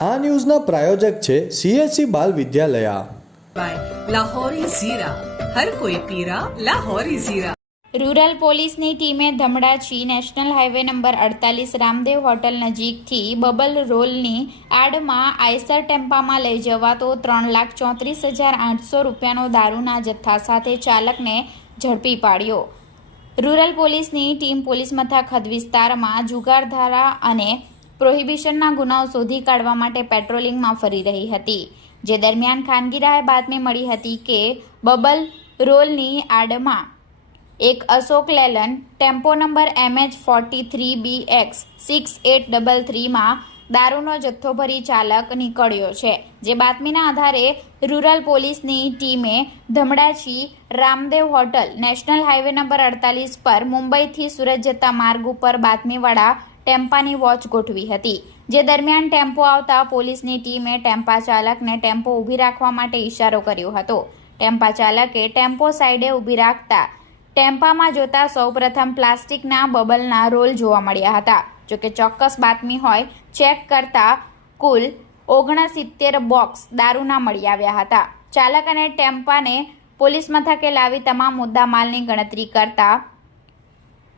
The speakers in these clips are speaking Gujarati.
આ ન્યૂઝના પ્રાયોજક છે CSC બાલ વિદ્યાલયા। લાહોરી ઝીરા, હર કોઈ પીરા લાહોરી ઝીરા। રૂરલ પોલીસની ટીમે Dhamdachi national highway number 48 Ramdev hotel નજીકથી બબલ રોલની આડમાં આઈસર ટેમ્પામાં લઈ જવાતો 3,34,800 રૂપિયાનો દારૂના જથ્થા સાથે ચાલકને ઝડપી પાડ્યો। રૂરલ પોલીસની ટીમ પોલીસ મથક હદ વિસ્તારમાં જુગારધારા અને પ્રોહિબિશનના ગુનાઓ શોધી કાઢવા માટે પેટ્રોલિંગમાં ફરી રહી હતી, જે દરમિયાન ખાનગી રાહે બાતમી મળી હતી કે બબલ રોલની આડમાં એક અશોક લેલન ટેમ્પો નંબર MH43BX 6833 માં દારૂનો જથ્થો ભરી ચાલક નીકળ્યો છે। જે બાતમીના આધારે રૂરલ પોલીસની ટીમે Dhamdachi Ramdev hotel national highway number 48 પર મુંબઈથી સુરત જતા માર્ગ ઉપર બાતમીવાળા ટેમ્પાની વોચ ગોઠવી હતી, જે દરમિયાન ટેમ્પો આવતા પોલીસની ટીમે ટેમ્પા ચાલકને ટેમ્પો ઊભી રાખવા માટે ઇશારો કર્યો હતો। ટેમ્પા ચાલકે ટેમ્પો સાઈડે ઊભી રાખતા ટેમ્પામાં જોતા સૌપ્રથમ પ્લાસ્ટિકના બબલના રોલ જોવા મળ્યા હતા। જોકે ચોક્કસ બાતમી હોય ચેક કરતા કુલ 69 બોક્સ દારૂના મળી આવ્યા હતા। ચાલક અને ટેમ્પાને પોલીસ મથકે લાવી તમામ મુદ્દામાલની ગણતરી કરતા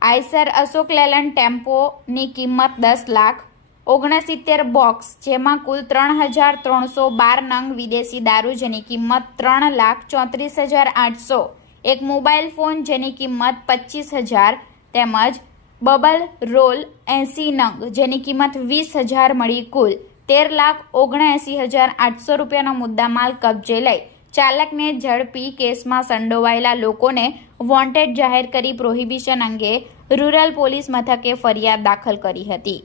આઈસર અશોક લેલન ટેમ્પોની કિંમત 10 લાખ, 69 બોક્સ જેમાં કુલ 3,312 નંગ વિદેશી દારૂ જેની કિંમત 3,34,800, એક મોબાઈલ ફોન જેની કિંમત 25,000 તેમજ બબલ રોલ 80 નંગ જેની કિંમત 20,000 મળી કુલ 13,79,800 રૂપિયાનો મુદ્દામાલ કબજે લઈ ચાલકને ઝડપી કેસમાં સંડોવાયેલા લોકોને વોન્ટેડ જાહેર કરી પ્રોહિબિશન અંગે રૂરલ પોલીસ મથકે ફરિયાદ દાખલ કરી હતી।